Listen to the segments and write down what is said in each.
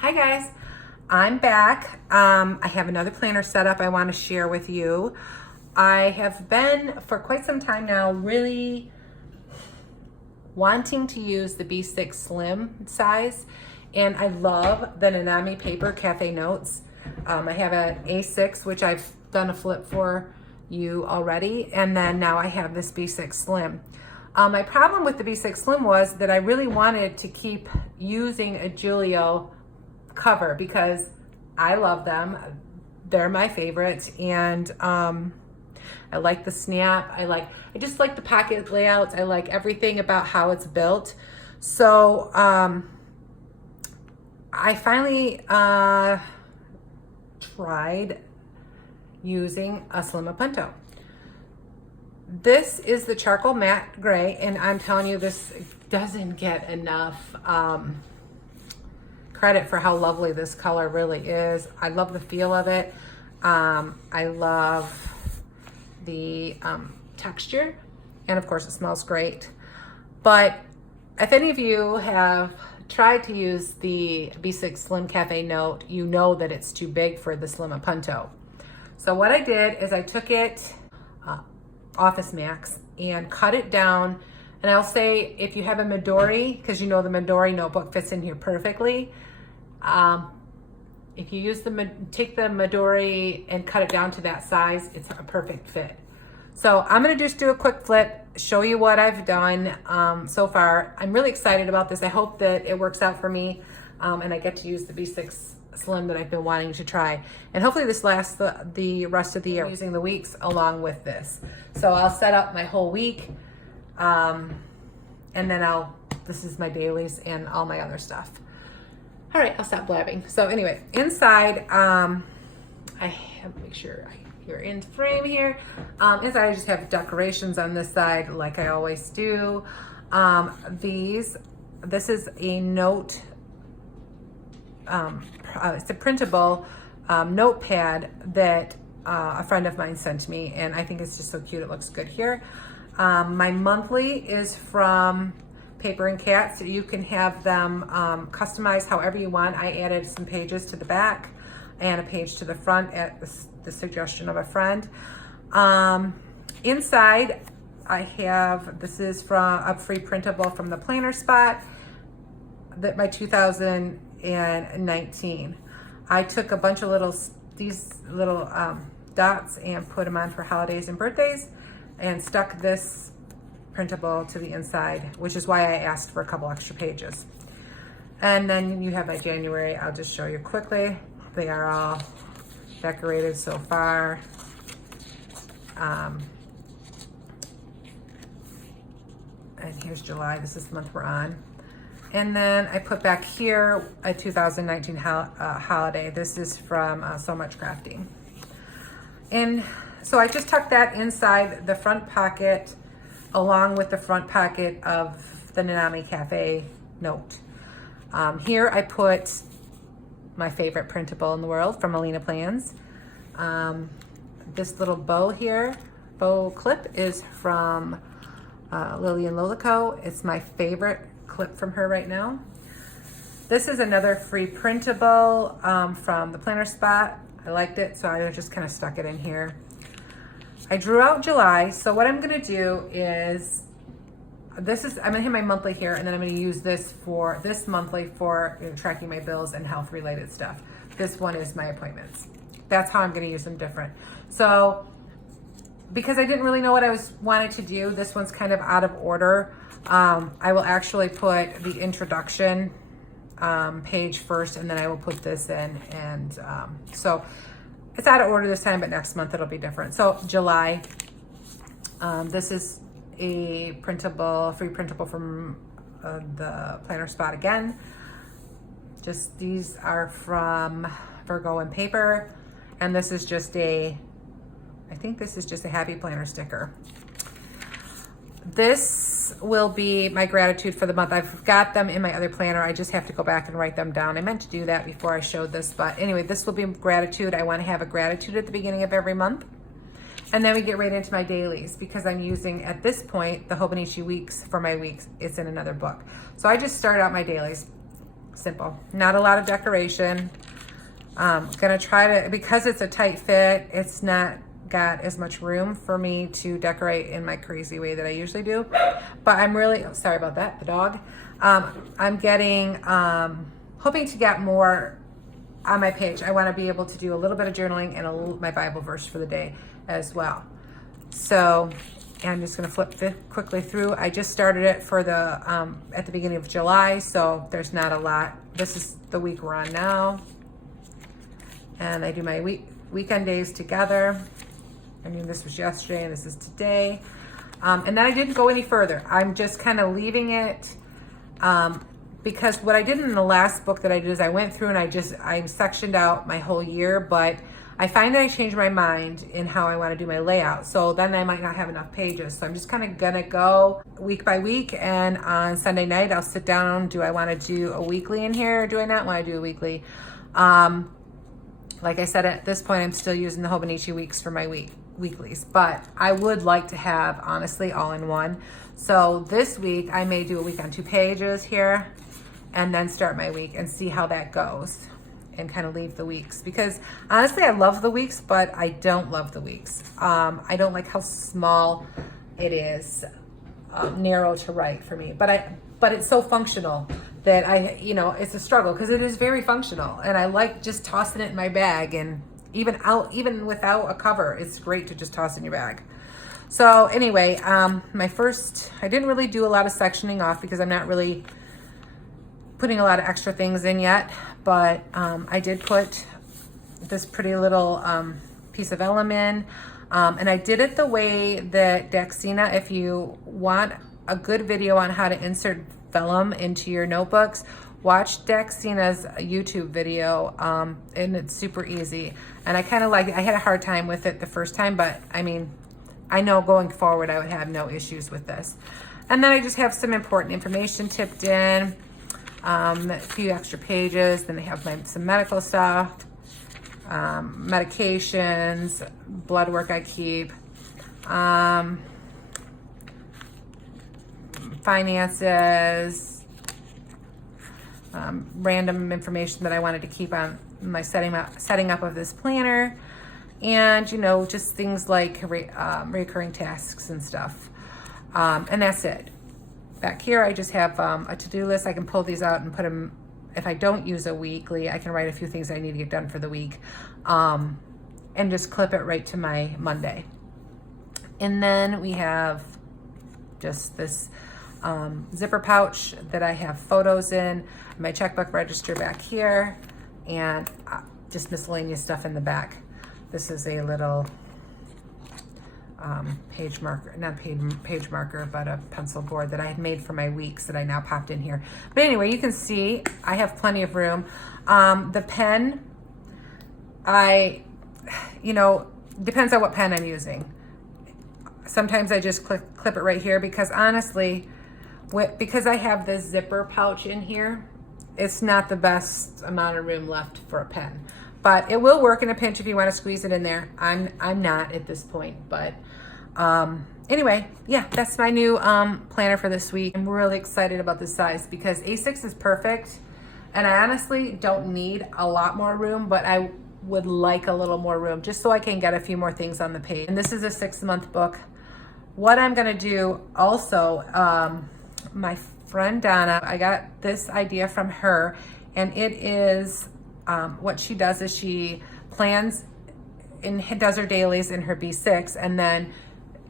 Hi guys, I'm back. I have another planner set up I want to share with you. I have been for quite some time now really wanting to use the B6 Slim size, and I love the Nanami Paper Cafe Notes. I have an A6, which I've done a flip for you already, and then now I have this B6 Slim. My problem with the B6 Slim was that I really wanted to keep using a Gillio cover because I love them. They're my favorite, and I like the snap. I just like the pocket layouts. I like everything about how it's built. So I finally tried using a Slim Appunto. This is the charcoal matte gray, and I'm telling you, this doesn't get enough credit for how lovely this color really is. I love the feel of it. I love the texture, and of course it smells great. But if any of you have tried to use the B6 Slim Cafe Note, you know that it's too big for the Slim Appunto. So what I did is I took it Office Max and cut it down. And I'll say, if you have a Midori, because you know the Midori notebook fits in here perfectly, if you use take the Midori and cut it down to that size, it's a perfect fit. So I'm gonna just do a quick flip, show you what I've done so far. I'm really excited about this. I hope that it works out for me, and I get to use the B6 Slim that I've been wanting to try. And hopefully this lasts the rest of the year, using the weeks along with this. So I'll set up my whole week, and then this is my dailies and all my other stuff. All right, I'll stop blabbing. So anyway, inside, I have to make sure you're in frame here. Inside, I just have decorations on this side, like I always do. This is a note. It's a printable notepad that a friend of mine sent me, and I think it's just so cute. It looks good here. My monthly is from Paper and Cat, so you can have them customized however you want. I added some pages to the back and a page to the front at the suggestion of a friend. Inside, I have, this is from a free printable from the Planner Spot, that my 2019. I took a bunch of these little dots and put them on for holidays and birthdays, and stuck this printable to the inside, which is why I asked for a couple extra pages. And then you have my January. I'll just show you quickly. They are all decorated so far. And here's July. This is the month we're on. And then I put back here a 2019 holiday. This is from So Much Crafting. And so I just tucked that inside the front pocket, along with the front pocket of the Nanami Cafe Note. Here I put my favorite printable in the world from Alina Plans. This little bow clip is from Lillian Lolico. It's my favorite clip from her right now. This is another free printable from the Planner Spot. I liked it, so I just kind of stuck it in here. I drew out July, so what I'm gonna do is, I'm gonna hit my monthly here, and then I'm gonna use this monthly for tracking my bills and health related stuff. This one is my appointments. That's how I'm gonna use them different. So, because I didn't really know what I wanted to do, this one's kind of out of order. I will actually put the introduction page first, and then I will put this in, and so it's out of order this time, but next month it'll be different. So July, this is a free printable from the Planner Spot again. These are from Virgo and Paper, and this is just I think this is just a happy planner sticker. This will be my gratitude for the month. I've got them in my other planner. I just have to go back and write them down. I meant to do that before I showed this, but anyway, this will be gratitude. I want to have a gratitude at the beginning of every month. And then we get right into my dailies, because I'm using, at this point, the Hobonichi weeks for my weeks. It's in another book. So I just start out my dailies. simple. Not a lot of decoration. Gonna try to, because it's a tight fit, it's not got as much room for me to decorate in my crazy way that I usually do. But I'm really, oh, sorry about that, the dog. I'm getting, hoping to get more on my page. I want to be able to do a little bit of journaling and my Bible verse for the day as well. So I'm just going to flip quickly through. I just started it for the at the beginning of July, so there's not a lot. This is the week we're on now, and I do my weekend days together. I mean, this was yesterday and this is today, and then I didn't go any further. I'm just kind of leaving it. Because what I did in the last book that I did is I went through and I sectioned out my whole year, but I find that I changed my mind in how I want to do my layout. So then I might not have enough pages. So I'm just kind of gonna go week by week, and on Sunday night I'll sit down. Do I want to do a weekly in here, or do I not want to do a weekly? Like I said, at this point I'm still using the Hobonichi weeks for my weeklies, but I would like to have, honestly, all in one. So this week I may do a week on 2 pages here, and then start my week and see how that goes, and kind of leave the weeks, because honestly I love the weeks, but I don't love the weeks. I don't like how small it is, narrow to write for me, but it's so functional that it's a struggle, because it is very functional, and I like just tossing it in my bag, and even without a cover, it's great to just toss in your bag. So anyway, I didn't really do a lot of sectioning off because I'm not really putting a lot of extra things in yet, but I did put this pretty little piece of vellum in, and I did it the way that Daxina, if you want a good video on how to insert vellum into your notebooks, watch Daxina's YouTube video, and it's super easy. And I kind of like it. I had a hard time with it the first time, but I mean, I know going forward I would have no issues with this. And then I just have some important information tipped in, a few extra pages. Then I have some medical stuff, medications, blood work I keep, finances, random information that I wanted to keep on my setting up of this planner, and just things like recurring tasks and stuff, and that's it. Back here I just have a to-do list. I can pull these out and put them, if I don't use a weekly, I can write a few things I need to get done for the week, and just clip it right to my Monday. And then we have just this zipper pouch that I have photos in, my checkbook register back here, and just miscellaneous stuff in the back. This is a little page marker, not page marker, but a pencil board that I had made for my weeks that I now popped in here. But anyway, you can see I have plenty of room. The pen, depends on what pen I'm using. Sometimes I just clip it right here, because honestly, because I have this zipper pouch in here, it's not the best amount of room left for a pen. But it will work in a pinch if you want to squeeze it in there. I'm not at this point, but anyway, yeah, that's my new planner for this week. I'm really excited about this size because A6 is perfect, and I honestly don't need a lot more room, but I would like a little more room just so I can get a few more things on the page. And this is a 6-month book. What I'm gonna do also, my friend Donna, I got this idea from her, and it is, what she does is she plans and does her dailies in her B6, and then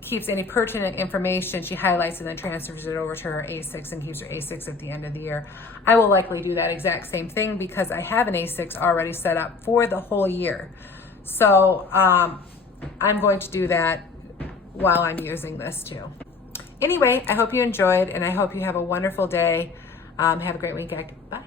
keeps any pertinent information, she highlights and then transfers it over to her A6 and keeps her A6 at the end of the year. I will likely do that exact same thing because I have an A6 already set up for the whole year. So I'm going to do that while I'm using this too. Anyway, I hope you enjoyed, and I hope you have a wonderful day. Have a great weekend. Bye.